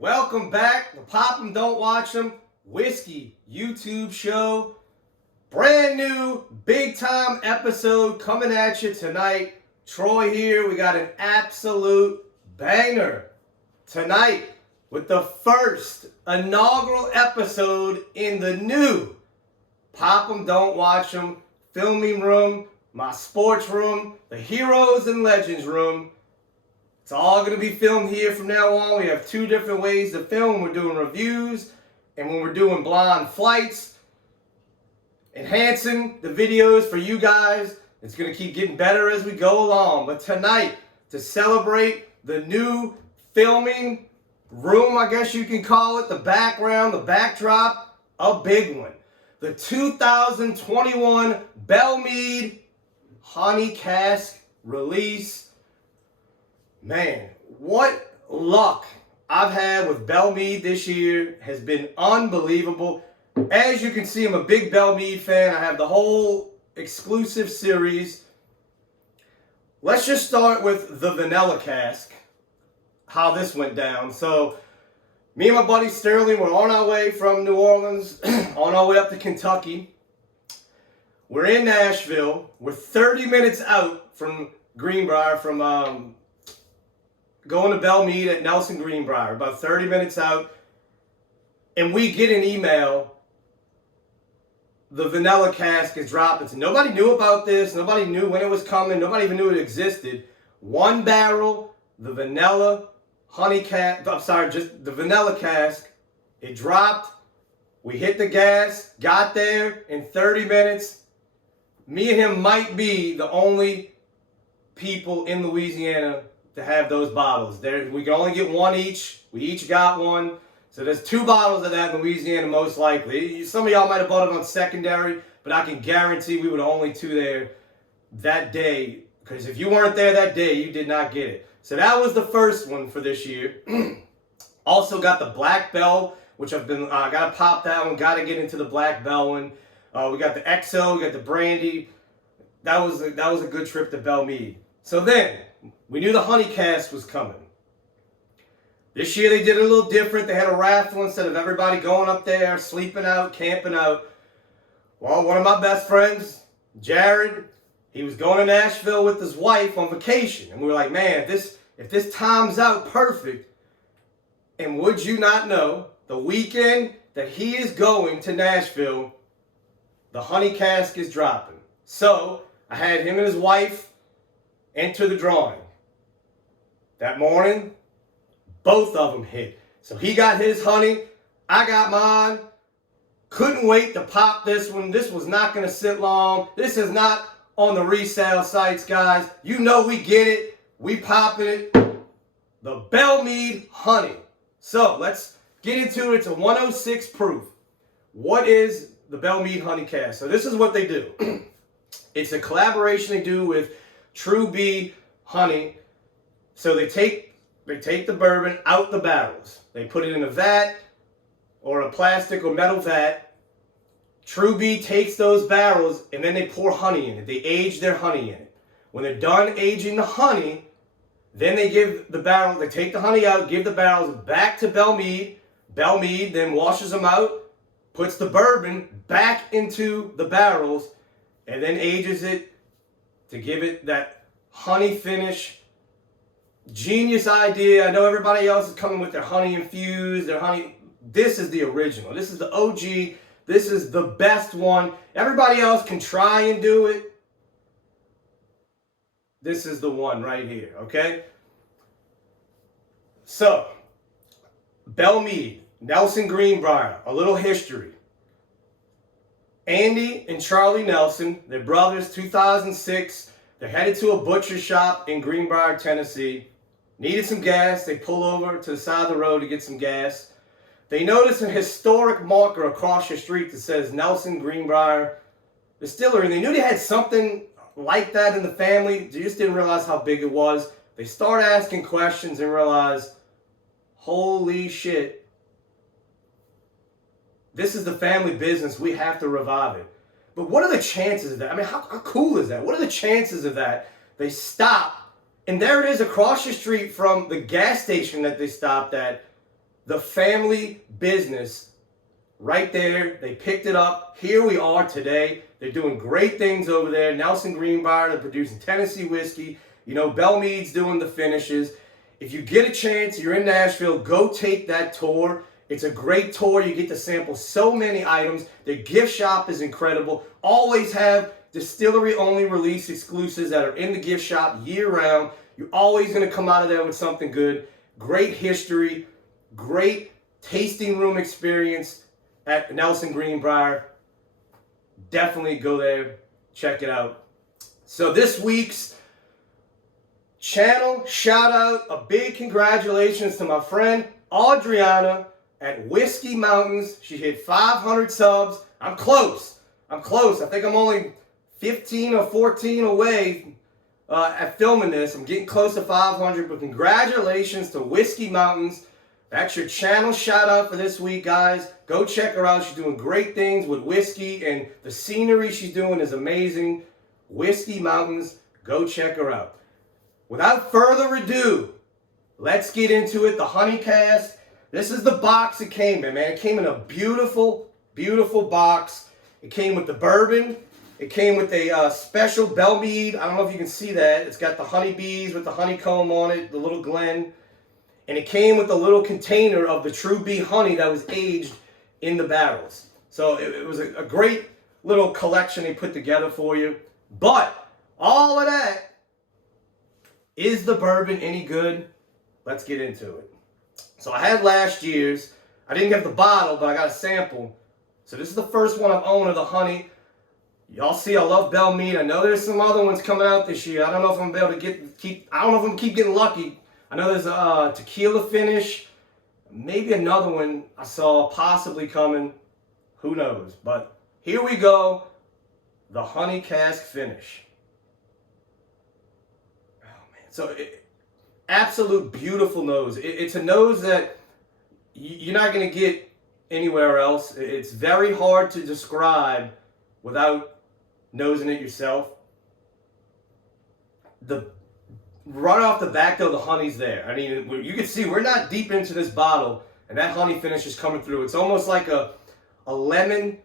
Welcome back to Pop 'em, Don't Watch 'em Whiskey YouTube show. Brand new, big time episode coming at you tonight. Troy here. We got an absolute banger tonight with the first inaugural episode in the new Pop 'em, Don't Watch 'em filming room, my sports room, the Heroes and Legends room. It's all going to be filmed here from now on. We have two different ways to film. We're doing reviews and when we're doing blind flights. Enhancing the videos for you guys. It's going to keep getting better as we go along. But tonight, to celebrate the new filming room, I guess you can call it, the background, the backdrop, a big one. The 2021 Belle Meade Honey Cask release. Man, what luck I've had with Belle Meade this year has been unbelievable. As you can see, I'm a big Belle Meade fan. I have the whole exclusive series. Let's just start with the vanilla cask, how this went down. So, me and my buddy Sterling were on our way from New Orleans, on our way up to Kentucky. We're in Nashville. We're 30 minutes out from Greenbrier, from going to Belle Meade at Nelson Greenbrier, about 30 minutes out, and we get an email. The vanilla cask is dropping. So nobody knew about this. Nobody knew when it was coming. Nobody even knew it existed. One barrel, the vanilla honey cask. I'm sorry, just the vanilla cask. It dropped. We hit the gas. Got there in 30 minutes. Me and him might be the only people in Louisiana to have those bottles. We can only get one each. We each got one. So there's two bottles of that in Louisiana most likely. Some of y'all might have bought it on secondary, but I can guarantee we were the only two there that day. Because if you weren't there that day, you did not get it. So that was the first one for this year. Also got the Black Bell, which I've been, got to pop that one. Got to get into the Black Bell one. We got the XO, we got the Brandy. That was a good trip to Belle Meade. So then, we knew the honey cask was coming. This year they did it a little different. They had a raffle instead of everybody going up there, sleeping out, camping out. Well, one of my best friends, Jared, he was going to Nashville with his wife on vacation. And we were like, man, if this times out perfect, and would you not know, the weekend that he is going to Nashville, the honey cask is dropping. So I had him and his wife enter the drawing. That morning, both of them hit. So he got his honey, I got mine. Couldn't wait to pop this one. This was not going to sit long. This is not on the resale sites, guys. You know we get it. We popping it. The Belle Meade Honey. So let's get into it. It's a 106 proof. What is the Belle Meade Honey Cask? So this is what they do. It's a collaboration they do with True Bee Honey. So they take the bourbon out the barrels. They put it in a vat or a plastic or metal vat. True Bee takes those barrels and then they pour honey in it. They age their honey in it. When they're done aging the honey, then they give the barrel, they take the honey out, give the barrels back to Belle Meade. Belle Meade then washes them out, puts the bourbon back into the barrels, and then ages it to give it that honey finish. Genius idea. I know everybody else is coming with their honey infused, their honey. This is the original. This is the OG. This is the best one. Everybody else can try and do it. This is the one right here, okay? So, Belle Meade, Nelson Greenbrier, a little history. Andy and Charlie Nelson, they're brothers, 2006. They're headed to a butcher shop in Greenbrier, Tennessee. Needed some gas. They pull over to the side of the road to get some gas. They notice a historic marker across the street that says Nelson Greenbrier Distillery. And they knew they had something like that in the family. They just didn't realize how big it was. They start asking questions and realize, holy shit, this is the family business. We have to revive it. But what are the chances of that? I mean, how cool is that? What are the chances of that? They stop, and there it is across the street from the gas station that they stopped at. the family business right there. They picked it up. Here we are today. They're doing great things over there. Nelson Greenbrier, they're producing Tennessee whiskey. You know, Belle Meade's doing the finishes. If you get a chance, you're in Nashville, go take that tour. It's a great tour. You get to sample so many items. Their gift shop is incredible. Always have distillery-only release exclusives that are in the gift shop year-round. You're always going to come out of there with something good. Great history, great tasting room experience at Nelson Greenbrier. Definitely go there, check it out. So this week's channel shout out, a big congratulations to my friend Adriana at Whiskey Mountains. She hit 500 subs. I'm close. I think I'm only 15 or 14 away at filming this. I'm getting close to 500, but congratulations to Whiskey Mountains. That's your channel shout out for this week, guys. Go check her out. She's doing great things with whiskey, and the scenery she's doing is amazing. Whiskey Mountains, go check her out. Without further ado, let's get into it. The Honey Cask. This is the box it came in, man. It came in a beautiful, beautiful box. It came with the bourbon. It came with a special Belle Meade. I don't know if you can see that. It's got the honeybees with the honeycomb on it, the little Glen. And it came with a little container of the true bee honey that was aged in the barrels. So it was a great little collection they put together for you. But all of that, is the bourbon any good? Let's get into it. So I had last year's. I didn't get the bottle, but I got a sample. So this is the first one I've owned of the honey. Y'all see, I love Belle Meade. I know there's some other ones coming out this year. I don't know if I'm gonna be able to I don't know if I'm gonna keep getting lucky. I know there's a tequila finish. Maybe another one I saw possibly coming. Who knows? But here we go. The Honey Cask finish. Oh man. So absolute beautiful nose. It's a nose that you're not going to get anywhere else. It's very hard to describe without nosing it yourself. Right off the back though, the honey's there. I mean, you can see we're not deep into this bottle, and that honey finish is coming through. It's almost like a lemon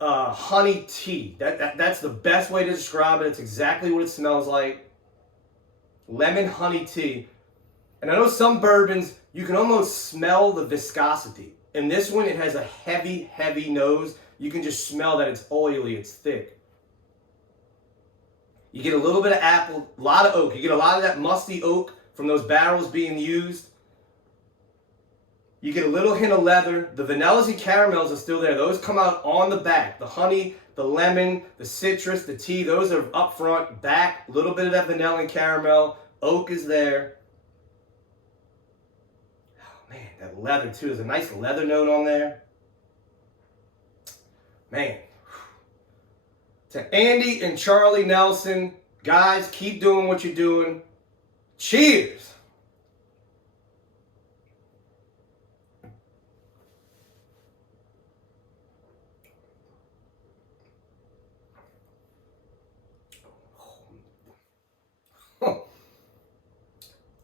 honey tea. That's the best way to describe it. It's exactly what it smells like. Lemon honey tea. And I know some bourbons, you can almost smell the viscosity. In this one, it has a heavy, heavy nose. You can just smell that it's oily, it's thick. You get a little bit of apple, a lot of oak. You get a lot of that musty oak from those barrels being used. You get a little hint of leather. The vanillas and caramels are still there. Those come out on the back. The honey, the lemon, the citrus, the tea, those are up front, back. A little bit of that vanilla and caramel. Oak is there. Oh, man, that leather too. There's a nice leather note on there. Man. To Andy and Charlie Nelson, guys, keep doing what you're doing. Cheers.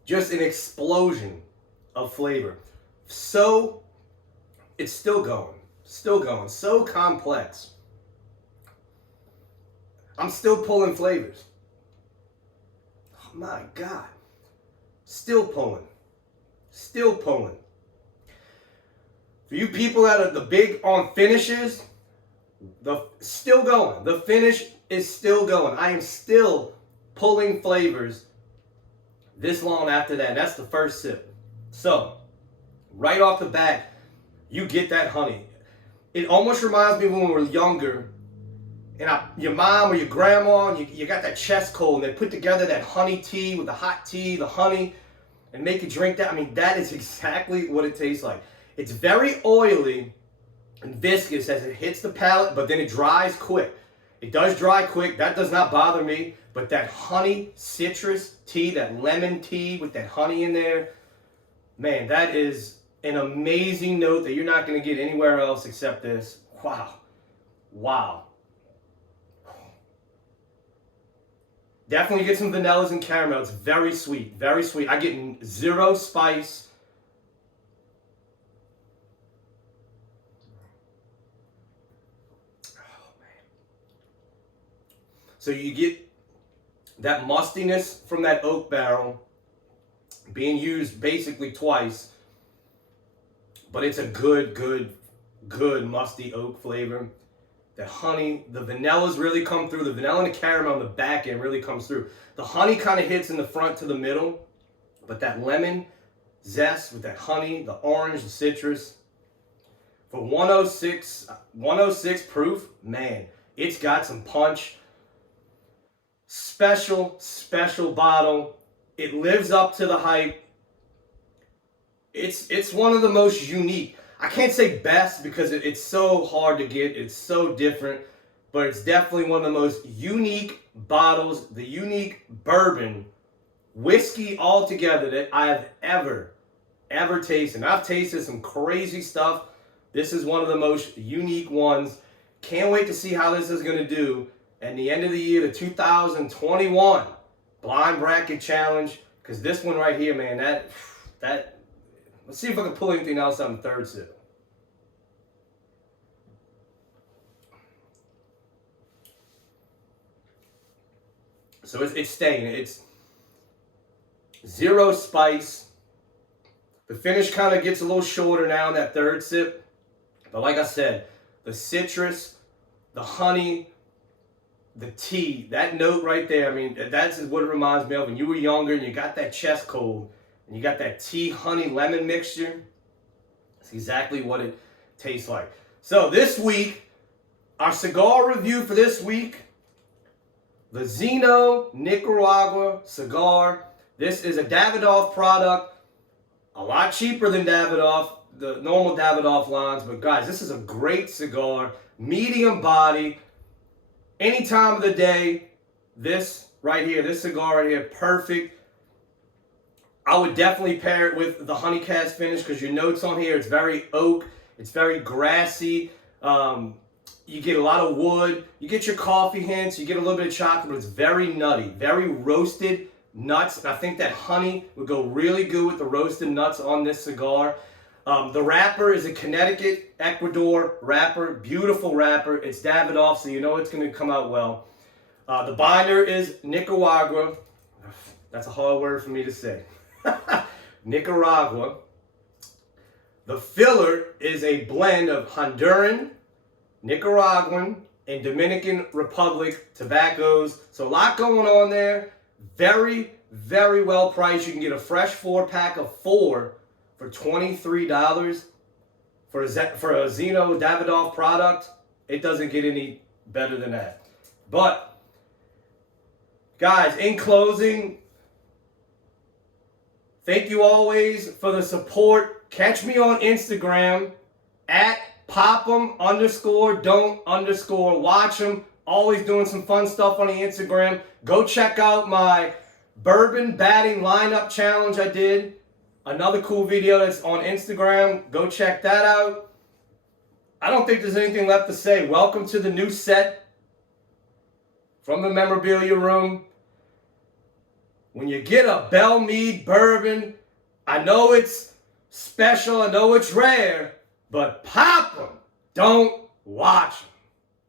Just an explosion of flavor. So, it's still going, so complex. I'm still pulling flavors. Oh my God. Still pulling. For you people that are the big on finishes, still going. The finish is still going. I am still pulling flavors this long after that. That's the first sip. So, right off the bat, you get that honey. It almost reminds me of when we were younger, and your mom or your grandma, and you got that chest cold, and they put together that honey tea with the hot tea, the honey, and make you drink that. I mean, that is exactly what it tastes like. It's very oily and viscous as it hits the palate, but then it dries quick. It does dry quick. That does not bother me. But that honey citrus tea, that lemon tea with that honey in there, man, that is an amazing note that you're not going to get anywhere else except this. Wow. Wow. Definitely get some vanillas and caramel. It's very sweet, very sweet. I get zero spice. So you get that mustiness from that oak barrel being used basically twice, but it's a good musty oak flavor. The honey, the vanillas really come through. The vanilla and the caramel on the back end really comes through. The honey kind of hits in the front to the middle, but that lemon zest with that honey, the orange, the citrus. For 106 proof, man, it's got some punch. Special bottle. It lives up to the hype. It's one of the most unique. I can't say best because it's so hard to get. It's so different, but it's definitely one of the most unique bottles, the unique bourbon whiskey altogether that I've ever tasted. I've tasted some crazy stuff. This is one of the most unique ones. Can't wait to see how this is going to do at the end of the year, the 2021 Blind Bracket Challenge. Because this one right here, man, that let's see if I can pull anything else on the third sip. So it's staying. It's zero spice. The finish kind of gets a little shorter now in that third sip. But like I said, the citrus, the honey, the tea, that note right there, I mean, that's what it reminds me of. When you were younger and you got that chest cold and you got that tea, honey, lemon mixture, it's exactly what it tastes like. So this week, our cigar review for this week, the Z Nicaragua Cigar. This is a Davidoff product, a lot cheaper than Davidoff, the normal Davidoff lines. But guys, this is a great cigar, medium body, any time of the day. This right here, this cigar right here, perfect. I would definitely pair it with the honey cask finish because your notes on here, it's very oak, it's very grassy. You get a lot of wood, you get your coffee hints, you get a little bit of chocolate, but it's very nutty, very roasted nuts. I think that honey would go really good with the roasted nuts on this cigar. The wrapper is a Connecticut, Ecuador wrapper, beautiful wrapper. It's Davidoff, so you know it's going to come out well. The binder is Nicaragua. That's a hard word for me to say. Nicaragua. The filler is a blend of Honduran, Nicaraguan, and Dominican Republic tobaccos. So a lot going on there. Very well priced. You can get a fresh 4-pack of 4 for $23 for a Zeno Davidoff product. It doesn't get any better than that. But guys, in closing, thank you always for the support. Catch me on Instagram at pop'em_don't_ watch them. Always doing some fun stuff on the Instagram. Go check out my bourbon batting lineup challenge I did. Another cool video that's on Instagram. Go check that out. I don't think there's anything left to say. Welcome to the new set from the memorabilia room. When you get a Belle Meade bourbon, I know it's special, I know it's rare, but pop 'em, don't watch 'em.